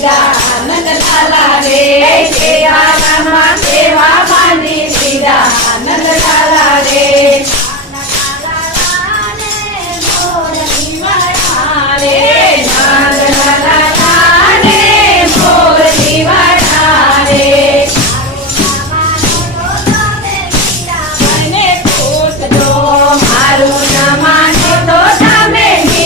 લીધા નંદ લાલા રે કેરા રામા કેવા માની લીધા નંદ લાલા રે